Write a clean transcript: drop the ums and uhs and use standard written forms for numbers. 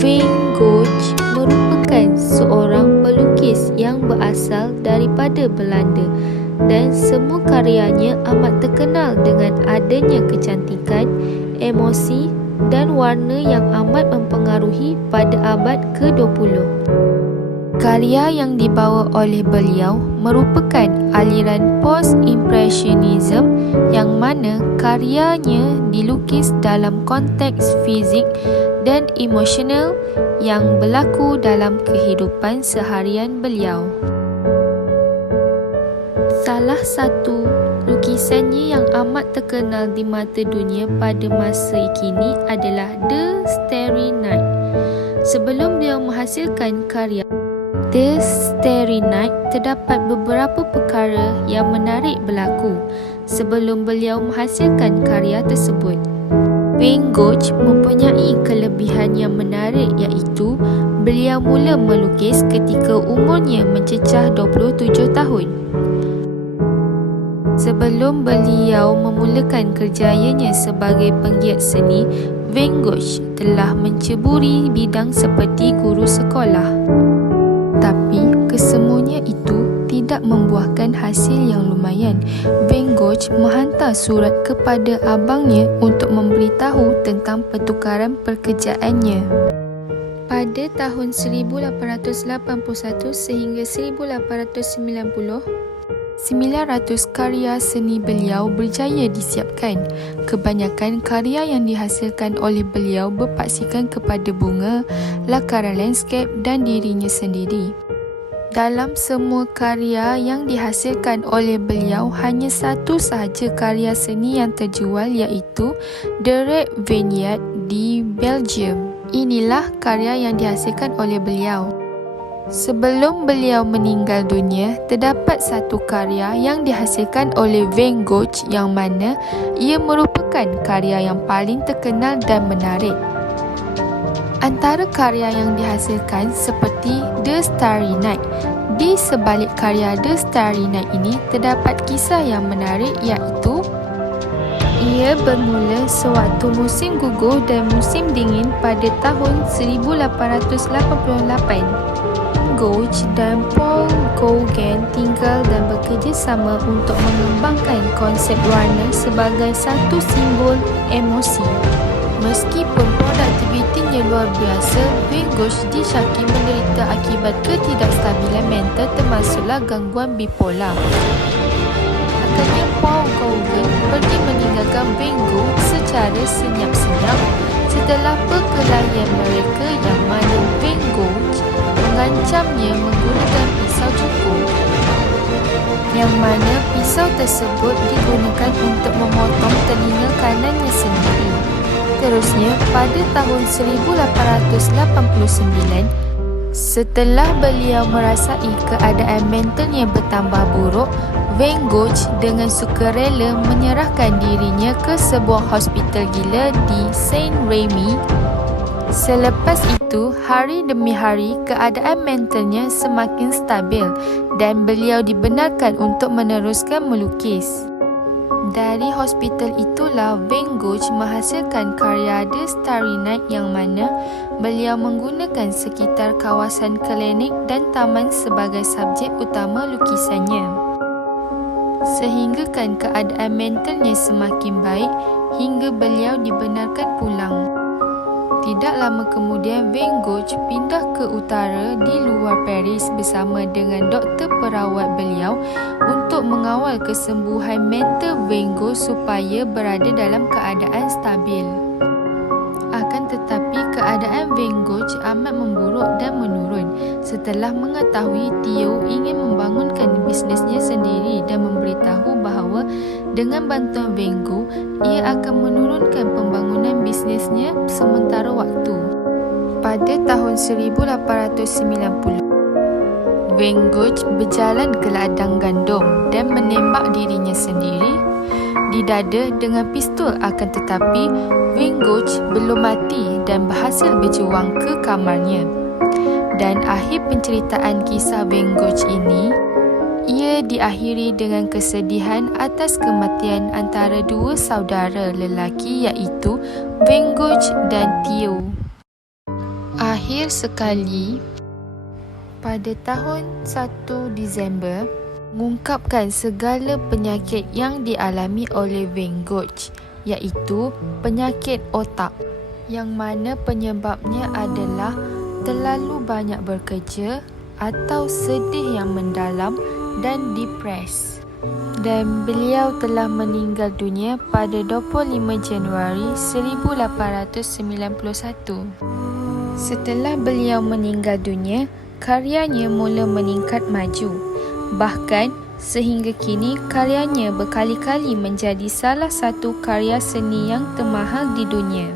Van Gogh merupakan seorang pelukis yang berasal daripada Belanda dan semua karyanya amat terkenal dengan adanya kecantikan, emosi dan warna yang amat mempengaruhi pada abad ke-20. Karya yang dibawa oleh beliau merupakan aliran Post-Impressionism yang mana karyanya dilukis dalam konteks fizik dan emosional yang berlaku dalam kehidupan seharian beliau. Salah satu lukisannya yang amat terkenal di mata dunia pada masa kini adalah The Starry Night. Sebelum beliau menghasilkan karya The Starry Night, terdapat beberapa perkara yang menarik berlaku sebelum beliau menghasilkan karya tersebut. Van Gogh mempunyai kelebihan yang menarik iaitu beliau mula melukis ketika umurnya mencecah 27 tahun. Sebelum beliau memulakan kerjayanya sebagai penggiat seni, Van Gogh telah menceburi bidang seperti guru sekolah. Tapi kesemuanya itu tidak membuahkan hasil yang lumayan. Van Gogh menghantar surat kepada abangnya untuk memberitahu tentang pertukaran pekerjaannya. Pada tahun 1881 sehingga 1890, 900 karya seni beliau berjaya disiapkan. Kebanyakan karya yang dihasilkan oleh beliau berpaksikan kepada bunga, lakaran landscape dan dirinya sendiri. Dalam semua karya yang dihasilkan oleh beliau, hanya satu sahaja karya seni yang terjual iaitu The Red Vineyard di Belgium. Inilah karya yang dihasilkan oleh beliau. Sebelum beliau meninggal dunia, terdapat satu karya yang dihasilkan oleh Van Gogh yang mana ia merupakan karya yang paling terkenal dan menarik. Antara karya yang dihasilkan seperti The Starry Night. Di sebalik karya The Starry Night ini terdapat kisah yang menarik iaitu ia bermula sewaktu musim gugur dan musim dingin pada tahun 1888. Gogh dan Paul Gauguin tinggal dan bekerjasama untuk mengembangkan konsep warna sebagai satu simbol emosi. Meskipun produktivitinya luar biasa, Van Gogh disyaki menderita akibat ketidakstabilan mental termasuklah gangguan bipolar. Akhirnya Paul Gauguin pergi meninggalkan Van Gogh secara senyap-senyap setelah perkelahian mereka yang mana Van Gogh mengancamnya menggunakan pisau cukur, yang mana pisau tersebut digunakan untuk memotong telinga kanannya sendiri. Terusnya, pada tahun 1889, setelah beliau merasai keadaan mentalnya bertambah buruk, Van Gogh dengan sukarela menyerahkan dirinya ke sebuah hospital gila di Saint-Rémy. Selepas itu, hari demi hari keadaan mentalnya semakin stabil dan beliau dibenarkan untuk meneruskan melukis. Dari hospital itulah Van Gogh menghasilkan karya The Starry Night yang mana beliau menggunakan sekitar kawasan klinik dan taman sebagai subjek utama lukisannya. Sehinggakan keadaan mentalnya semakin baik hingga beliau dibenarkan pulang. Tidak lama kemudian Van Gogh pindah ke utara di luar Paris bersama dengan doktor perawat beliau untuk mengawal kesembuhan mental Van Gogh supaya berada dalam keadaan stabil. Akan tetapi keadaan Van Gogh amat memburuk dan menurun setelah mengetahui Theo ingin membangunkan bisnesnya sendiri dan memberitahu bahawa dengan bantuan Van Gogh, ia akan menurunkan pembangunan bisnesnya sementara waktu. Pada tahun 1890, Van Gogh berjalan ke ladang gandum dan menembak dirinya sendiri di dada dengan pistol, akan tetapi Van Gogh belum mati dan berhasil berjuang ke kamarnya. Dan akhir penceritaan kisah Van Gogh ini, ia diakhiri dengan kesedihan atas kematian antara dua saudara lelaki iaitu Van Gogh dan Theo. Terakhir sekali, pada tahun 1 Disember, mengungkapkan segala penyakit yang dialami oleh Van Gogh, iaitu penyakit otak, yang mana penyebabnya adalah terlalu banyak bekerja atau sedih yang mendalam dan depres. Dan beliau telah meninggal dunia pada 25 Januari 1891. Setelah beliau meninggal dunia, karyanya mula meningkat maju. Bahkan sehingga kini karyanya berkali-kali menjadi salah satu karya seni yang termahal di dunia.